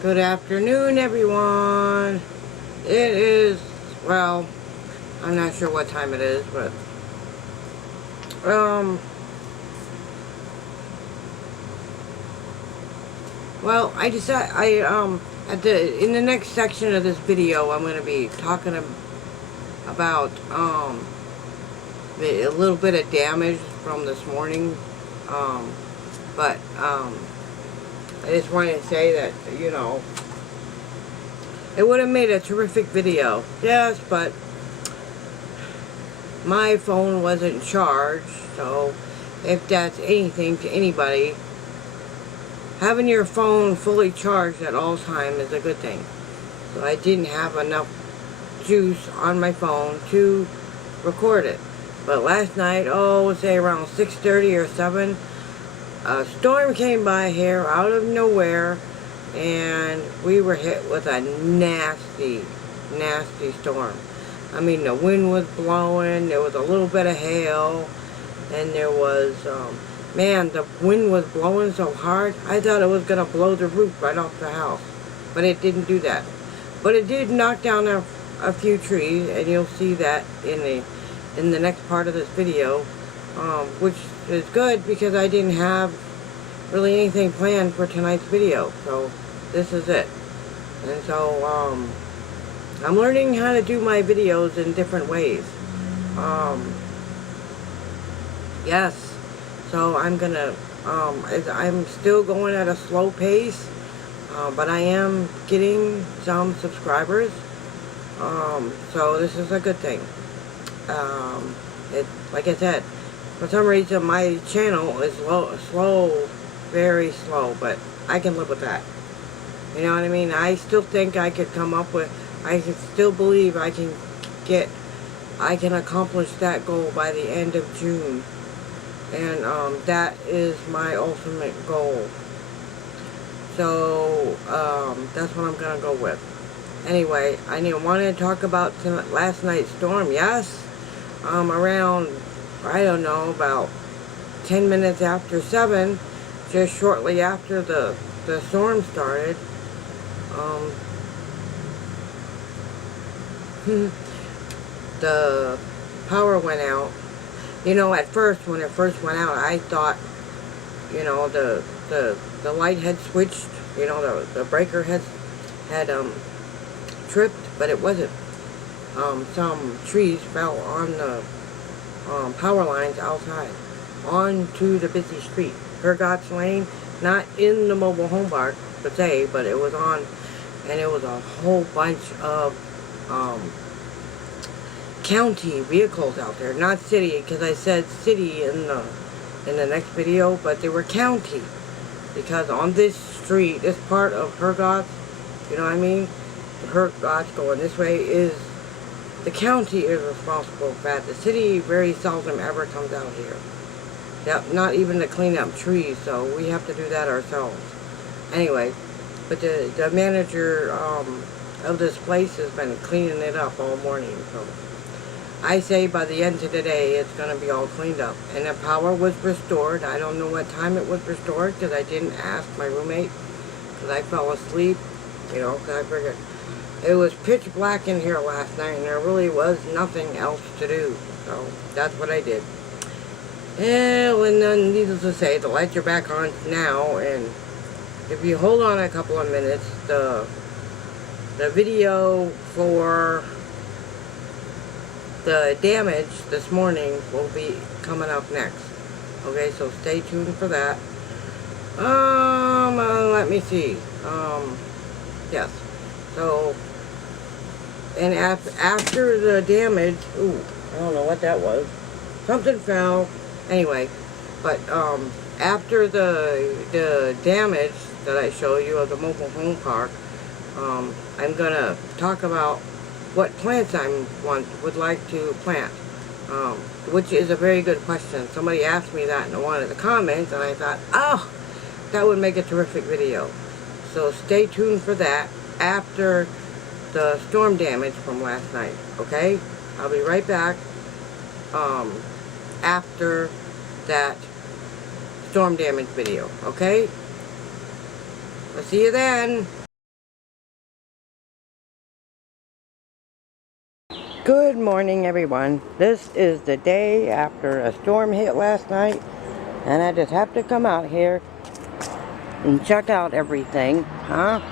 Good afternoon, everyone. It is, well, I'm not sure what time it is, but, well, I decided, in the next section of this video, I'm going to be talking about, a little bit of damage from this morning, but, I just wanted to say that, it would have made a terrific video. Yes, but my phone wasn't charged, so if that's anything to anybody, having your phone fully charged at all times is a good thing. So I didn't have enough juice on my phone to record it. But last night, say around 6:30 or 7, a storm came by here out of nowhere, and we were hit with a nasty, nasty storm. I mean, the wind was blowing, there was a little bit of hail, and there was, man, the wind was blowing so hard, I thought it was going to blow the roof right off the house. But it didn't do that. But it did knock down a few trees, and you'll see that in the next part of this video, which is good because I didn't have really anything planned for tonight's video. So this is it. And so, I'm learning how to do my videos in different ways. Yes, so I'm gonna, I'm still going at a slow pace, but I am getting some subscribers, so this is a good thing. Like I said, for some reason my channel is slow, very slow, but I can live with that. You know what I mean? I still think I could come up with, I can still believe I can accomplish that goal by the end of June. And that is my ultimate goal. So that's what I'm gonna go with. Anyway, I wanted to talk about last night's storm. Yes, around, I don't know, about 10 minutes after 7, just shortly after the storm started, the power went out. At first, when it first went out, I thought, the light had switched, the breaker had tripped, but it wasn't. Some trees fell on the power lines outside, onto the busy street. Hergotz Lane, not in the mobile home park per se, but it was on, and it was a whole bunch of county vehicles out there, not city, because I said city in the next video, but they were county, because on this street, this part of Hergotz, you know what I mean, the Hergotz going this way, is the county is responsible for that. The city very seldom ever comes out here. Yep, not even to clean up trees, so we have to do that ourselves. Anyway, but the manager of this place has been cleaning it up all morning, so I say by the end of the day it's going to be all cleaned up. And the power was restored. I don't know what time it was restored because I didn't ask my roommate, because I fell asleep, because I figured it was pitch black in here last night and there really was nothing else to do. So that's what I did. And then, needless to say, the lights are back on now, and if you hold on a couple of minutes, the video for the damage this morning will be coming up next. Okay, so stay tuned for that. Let me see. Yes. So, and after the damage, I don't know what that was. Something fell. Anyway, but after the damage that I showed you of the mobile home park, I'm gonna talk about what plants I would like to plant, which is a very good question. Somebody asked me that in one of the comments, and I thought, oh, that would make a terrific video. So stay tuned for that after the storm damage from last night, okay? I'll be right back after that storm damage video, okay? I'll see you then. Good morning, everyone. This is the day after a storm hit last night, and I just have to come out here and check out everything, huh?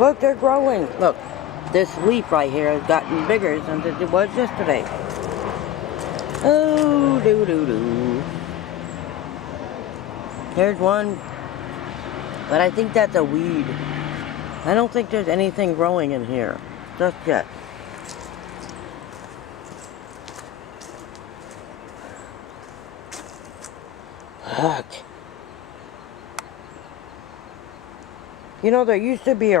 Look, they're growing. Look, this leaf right here has gotten bigger since it was yesterday. Oh, doo-doo-doo. Here's one, but I think that's a weed. I don't think there's anything growing in here, just yet. Look. You know, there used to be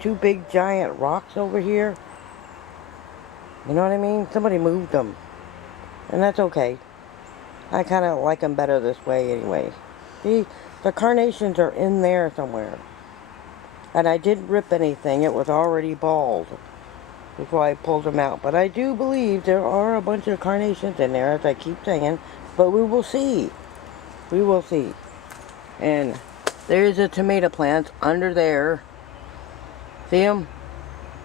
two big giant rocks over here. You know what I mean? Somebody moved them. And that's okay. I kind of like them better this way anyway. See, the carnations are in there somewhere. And I didn't rip anything. It was already bald before I pulled them out. But I do believe there are a bunch of carnations in there, as I keep saying. But we will see. We will see. And there's a tomato plant under there. See them?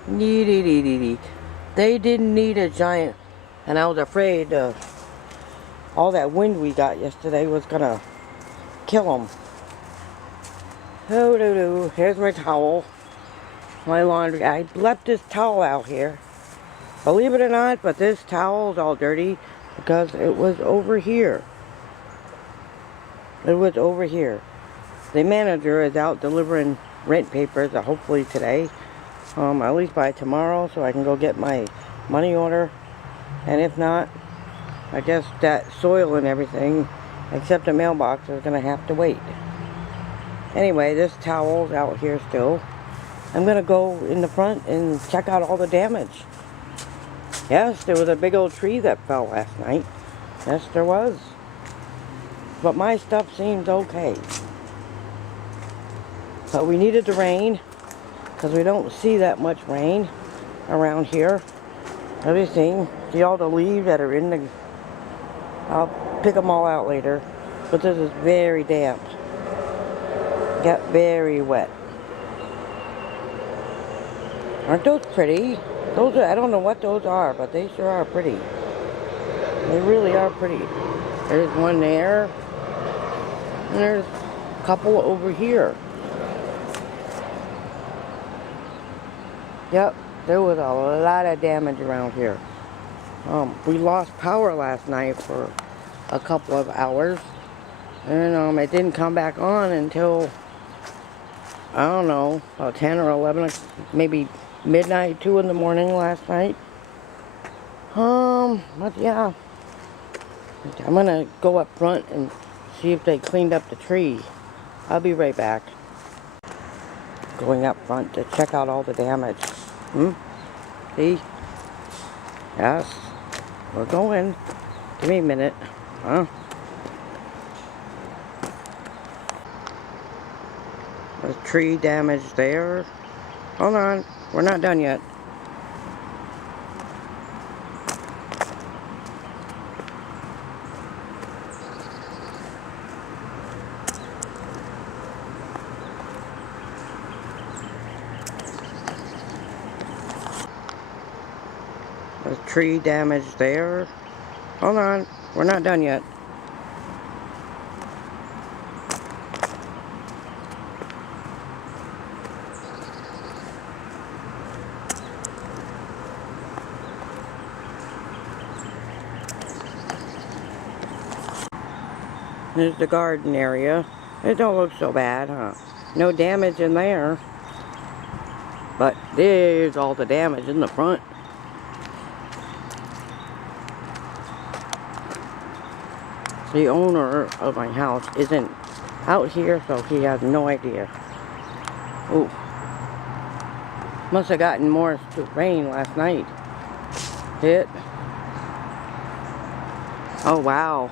They didn't need a giant. And I was afraid all that wind we got yesterday was going to kill them. Oh, doo-doo. Here's my towel. My laundry. I left this towel out here. Believe it or not, but this towel is all dirty because it was over here. It was over here. The manager is out delivering rent papers, hopefully today. At least by tomorrow, so I can go get my money order. And if not, I guess that soil and everything, except the mailbox, is going to have to wait. Anyway, this towel's out here still. I'm going to go in the front and check out all the damage. Yes, there was a big old tree that fell last night. Yes, there was. But my stuff seems okay. But we needed the rain, because we don't see that much rain around here. Everything. See all the leaves that are in the... I'll pick them all out later. But this is very damp. Got very wet. Aren't those pretty? Those are, I don't know what those are, but they sure are pretty. They really are pretty. There's one there. And there's a couple over here. Yep, there was a lot of damage around here. We lost power last night for a couple of hours. And it didn't come back on until, I don't know, about 10 or 11, maybe midnight, 2 in the morning last night. But yeah. I'm gonna go up front and see if they cleaned up the tree. I'll be right back. Going up front to check out all the damage. See? Yes. We're going. Give me a minute. Huh? There's tree damage there. Hold on. We're not done yet. There's tree damage there. Hold on. We're not done yet. There's the garden area. It don't look so bad, huh? No damage in there. But there's all the damage in the front. The owner of my house isn't out here, so he has no idea. Ooh. Must have gotten more rain last night. Hit. Oh, wow.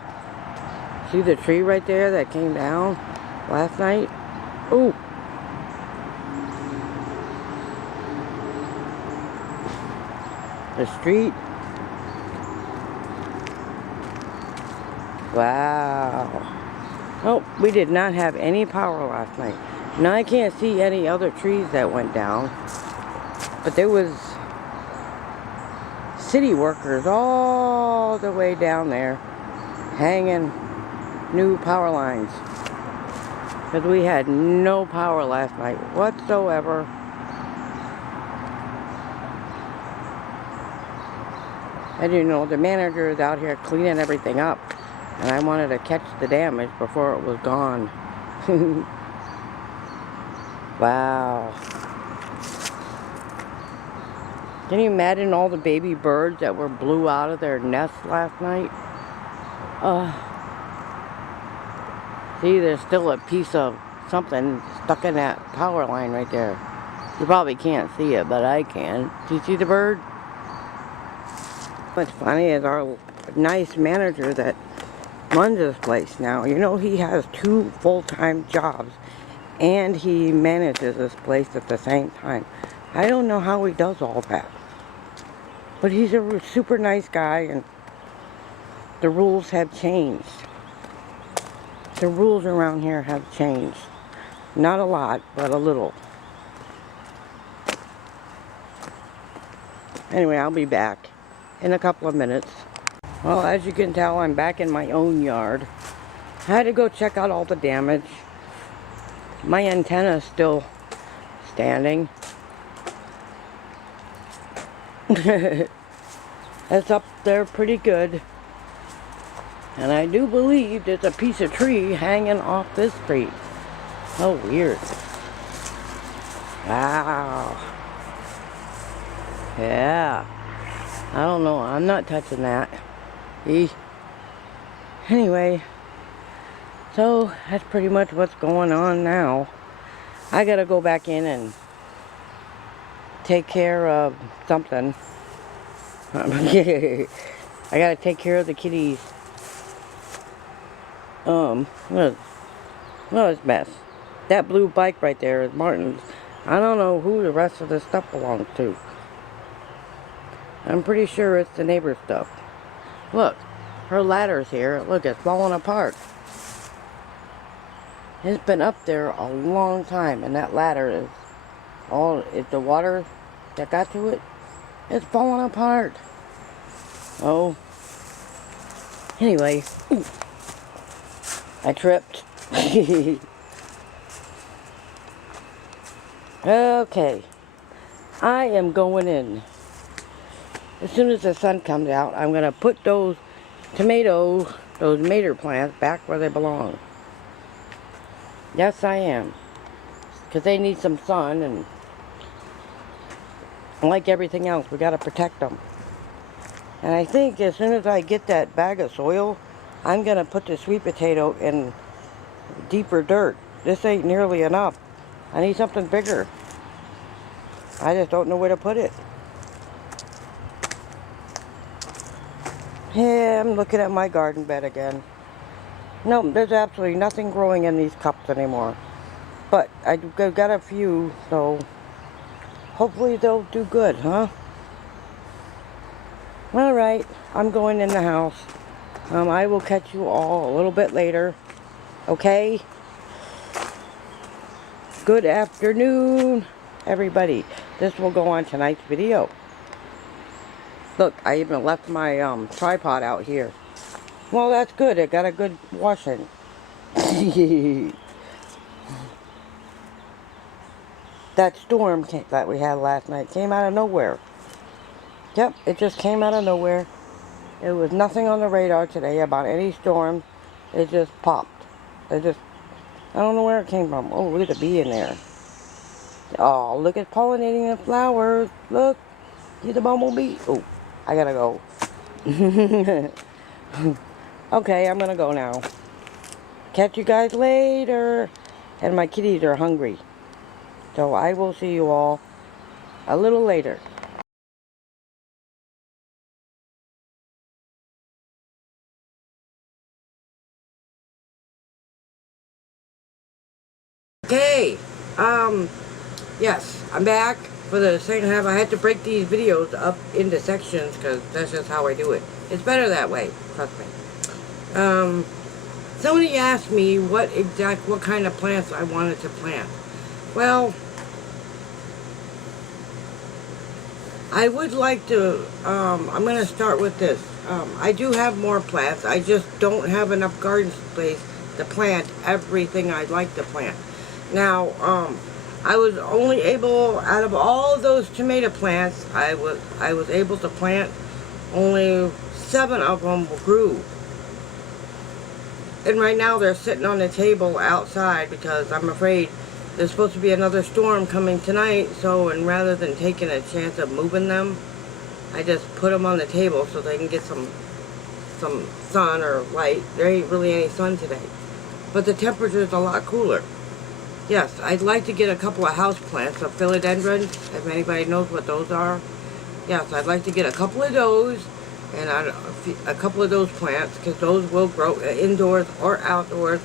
See the tree right there that came down last night? Ooh. The street. Wow. Oh, we did not have any power last night. Now I can't see any other trees that went down. But there was city workers all the way down there hanging new power lines. Because we had no power last night whatsoever. And you know, the manager is out here cleaning everything up. And I wanted to catch the damage before it was gone. Wow. Can you imagine all the baby birds that were blew out of their nests last night? See, there's still a piece of something stuck in that power line right there. You probably can't see it, but I can. Do you see the bird? What's funny is our nice manager that runs this place now, you know, he has 2 full-time jobs and he manages this place at the same time. I don't know how he does all that. But he's a super nice guy, and the rules have changed. The rules around here have changed. Not a lot, but a little. Anyway, I'll be back in a couple of minutes. Well, as you can tell, I'm back in my own yard. I had to go check out all the damage. My antenna is still standing. It's up there pretty good. And I do believe there's a piece of tree hanging off this tree. Oh, weird. Wow. Yeah. I don't know. I'm not touching that. Anyway. So, that's pretty much what's going on now. I gotta go back in and take care of something. I gotta take care of the kitties. What is mess? That blue bike right there is Martin's. I don't know who the rest of the stuff belongs to. I'm pretty sure it's the neighbor's stuff. Look, her ladder's here. Look, it's falling apart. It's been up there a long time, and that ladder is all, it's the water that got to it. It's falling apart. Oh. Anyway. Ooh. I tripped. Okay. I am going in. As soon as the sun comes out, I'm going to put those tomatoes, those mater plants, back where they belong. Yes, I am. Because they need some sun, and like everything else, we got to protect them. And I think as soon as I get that bag of soil, I'm going to put the sweet potato in deeper dirt. This ain't nearly enough. I need something bigger. I just don't know where to put it. Yeah, I'm looking at my garden bed again. No, there's absolutely nothing growing in these cups anymore. But I've got a few, so hopefully they'll do good, huh? Alright, I'm going in the house. I will catch you all a little bit later. Okay? Good afternoon, everybody. This will go on tonight's video. Look, I even left my tripod out here. Well, that's good. It got a good washing. That storm that we had last night came out of nowhere. Yep, it just came out of nowhere. It was nothing on the radar today about any storm. It just popped. I don't know where it came from. Oh, look at the bee in there. Oh, look at pollinating the flowers. Look, see the bumblebee. Oh, I gotta go. Okay, I'm gonna go now. Catch you guys later. And my kitties are hungry. So I will see you all a little later. Okay, yes, I'm back for the second half. I had to break these videos up into sections because that's just how I do it. It's better that way, trust me. Somebody asked me what kind of plants I wanted to plant. Well, I would like to, I'm going to start with this. I do have more plants. I just don't have enough garden space to plant everything I'd like to plant. Now, I was only able, out of all of those tomato plants, I was able to plant only 7 of them grew. And right now they're sitting on the table outside because I'm afraid there's supposed to be another storm coming tonight. So, and rather than taking a chance of moving them, I just put them on the table so they can get some sun or light. There ain't really any sun today. But the temperature is a lot cooler. Yes, I'd like to get a couple of house plants of philodendrons, if anybody knows what those are. Yes, I'd like to get a couple of those and a couple of those plants because those will grow indoors or outdoors.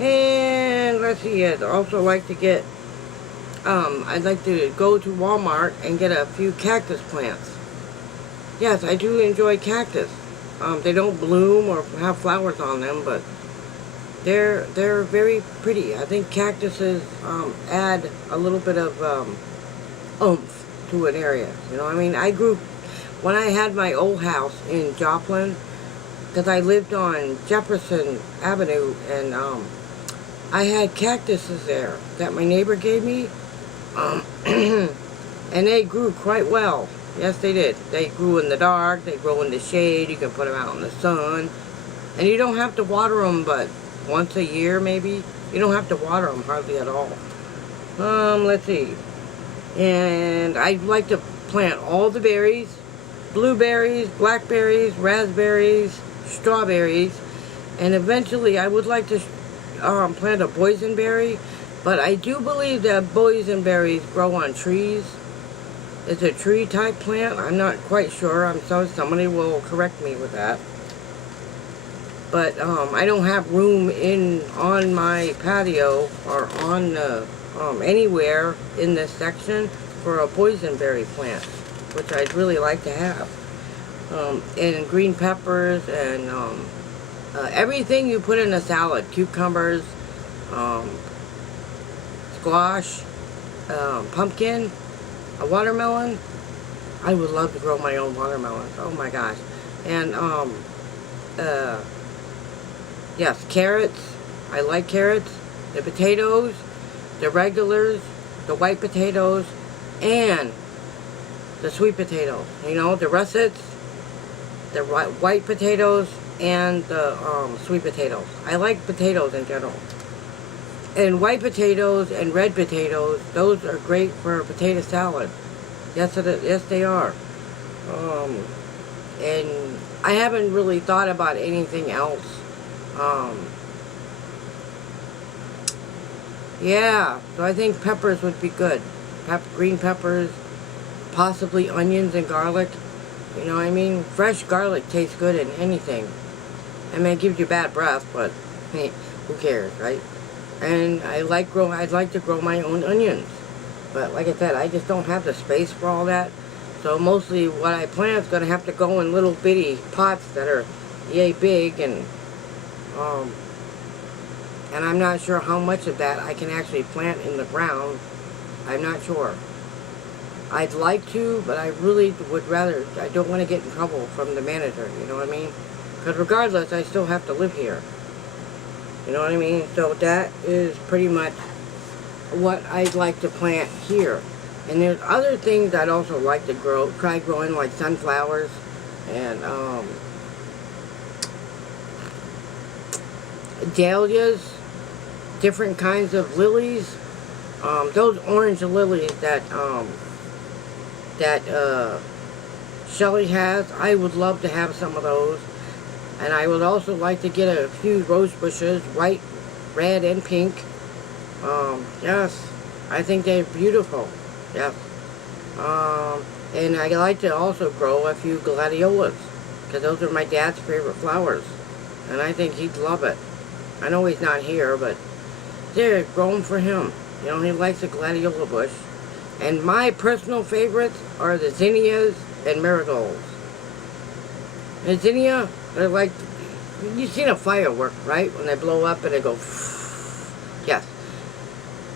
And let's see, I'd also like to get, I'd like to go to Walmart and get a few cactus plants. Yes, I do enjoy cactus. They don't bloom or have flowers on them, but they're very pretty. I think cactuses add a little bit of oomph to an area. You know, I mean, I grew, when I had my old house in Joplin, because I lived on Jefferson Avenue, and I had cactuses there that my neighbor gave me, and they grew quite well. Yes, they did. They grew in the dark, they grow in the shade, you can put them out in the sun, and you don't have to water them but once a year maybe. You don't have to water them hardly at all. Let's see. And I'd like to plant all the berries, blueberries, blackberries, raspberries, strawberries, and eventually I would like to plant a boysenberry, but I do believe that boysenberries grow on trees. It's a tree type plant. I'm not quite sure. I'm sorry, somebody will correct me with that. But I don't have room on my patio or on anywhere in this section for a boysenberry plant, which I'd really like to have. And green peppers and everything you put in a salad, cucumbers, squash, pumpkin, a watermelon. I would love to grow my own watermelons. Oh my gosh. And yes, carrots. I like carrots. The potatoes, the regulars, the white potatoes, and the sweet potatoes. You know, the russets, the white potatoes, and the sweet potatoes. I like potatoes in general. And white potatoes and red potatoes, those are great for potato salad. Yes, yes they are. And I haven't really thought about anything else. Yeah, so I think peppers would be good. Green peppers, possibly onions and garlic. You know what I mean? Fresh garlic tastes good in anything. I mean, it gives you bad breath, but hey, who cares, right? And I'd like to grow my own onions. But like I said, I just don't have the space for all that. So mostly what I plant is going to have to go in little bitty pots that are yay big, and I'm not sure how much of that I can actually plant in the ground. I'm not sure. I'd like to, but I really would rather, I don't want to get in trouble from the manager, you know what I mean? Because regardless, I still have to live here. You know what I mean? So that is pretty much what I'd like to plant here. And there's other things I'd also like to try growing, like sunflowers and dahlias, different kinds of lilies. Those orange lilies that Shelly has, I would love to have some of those. And I would also like to get a few rose bushes, white, red, and pink. Yes, I think they're beautiful. Yes. And I like to also grow a few gladiolas, because those are my dad's favorite flowers. And I think he'd love it. I know he's not here, but they're growing for him. You know, he likes a gladiola bush. And my personal favorites are the zinnias and marigolds. The zinnia, they're like, you've seen a firework, right? When they blow up and they go, yes.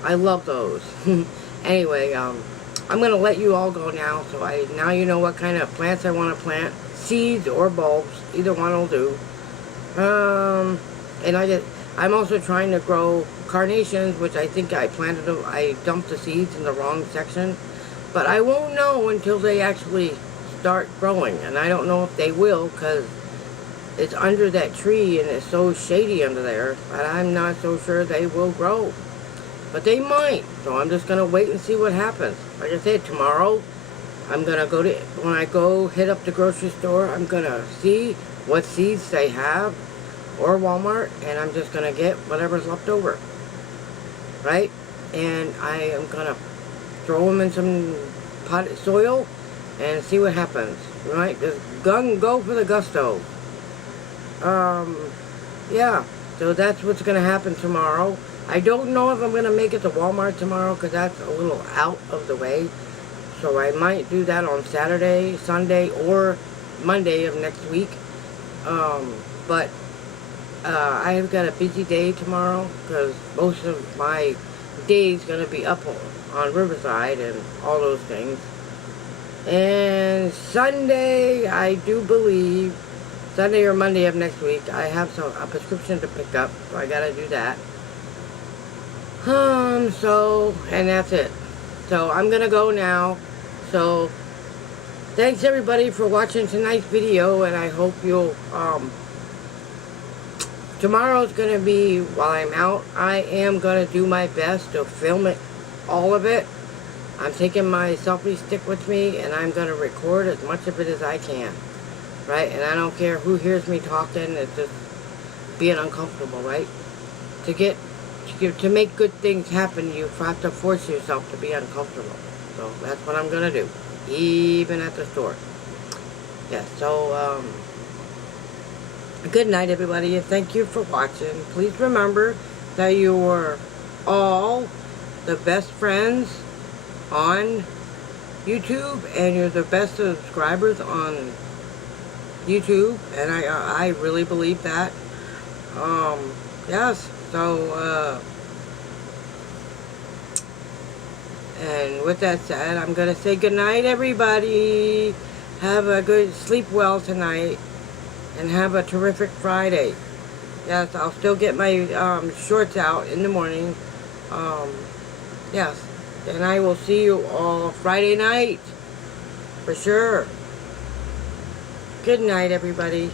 I love those. Anyway, I'm going to let you all go now. So now you know what kind of plants I want to plant. Seeds or bulbs. Either one will do. And I'm also trying to grow carnations, which I think I dumped the seeds in the wrong section. But I won't know until they actually start growing. And I don't know if they will, because it's under that tree and it's so shady under there. But I'm not so sure they will grow. But they might. So I'm just going to wait and see what happens. Like I said, tomorrow I'm going to when I go hit up the grocery store, I'm going to see what seeds they have, or Walmart, and I'm just going to get whatever's left over. Right? And I am going to throw them in some potted soil and see what happens. Right? Just go for the gusto. Yeah. So that's what's going to happen tomorrow. I don't know if I'm going to make it to Walmart tomorrow, because that's a little out of the way. So I might do that on Saturday, Sunday, or Monday of next week. But I've got a busy day tomorrow, because most of my day is going to be up on Riverside and all those things. And Sunday, I do believe, Sunday or Monday of next week, I have a prescription to pick up, so I got to do that. And that's it. So I'm going to go now. So thanks everybody for watching tonight's video, and I hope you'll, tomorrow's going to be, while I'm out, I am going to do my best to film it, all of it. I'm taking my selfie stick with me, and I'm going to record as much of it as I can. Right? And I don't care who hears me talking, it's just being uncomfortable, right? To make good things happen, you have to force yourself to be uncomfortable. So that's what I'm going to do, even at the store. Yeah, so, good night, everybody, and thank you for watching. Please remember that you are all the best friends on YouTube, and you're the best subscribers on YouTube, and I really believe that. Yes, so, and with that said, I'm going to say good night, everybody. Have a good sleep well tonight, and have a terrific Friday. Yes, I'll still get my shorts out in the morning. Yes, and I will see you all Friday night, for sure. Good night, everybody.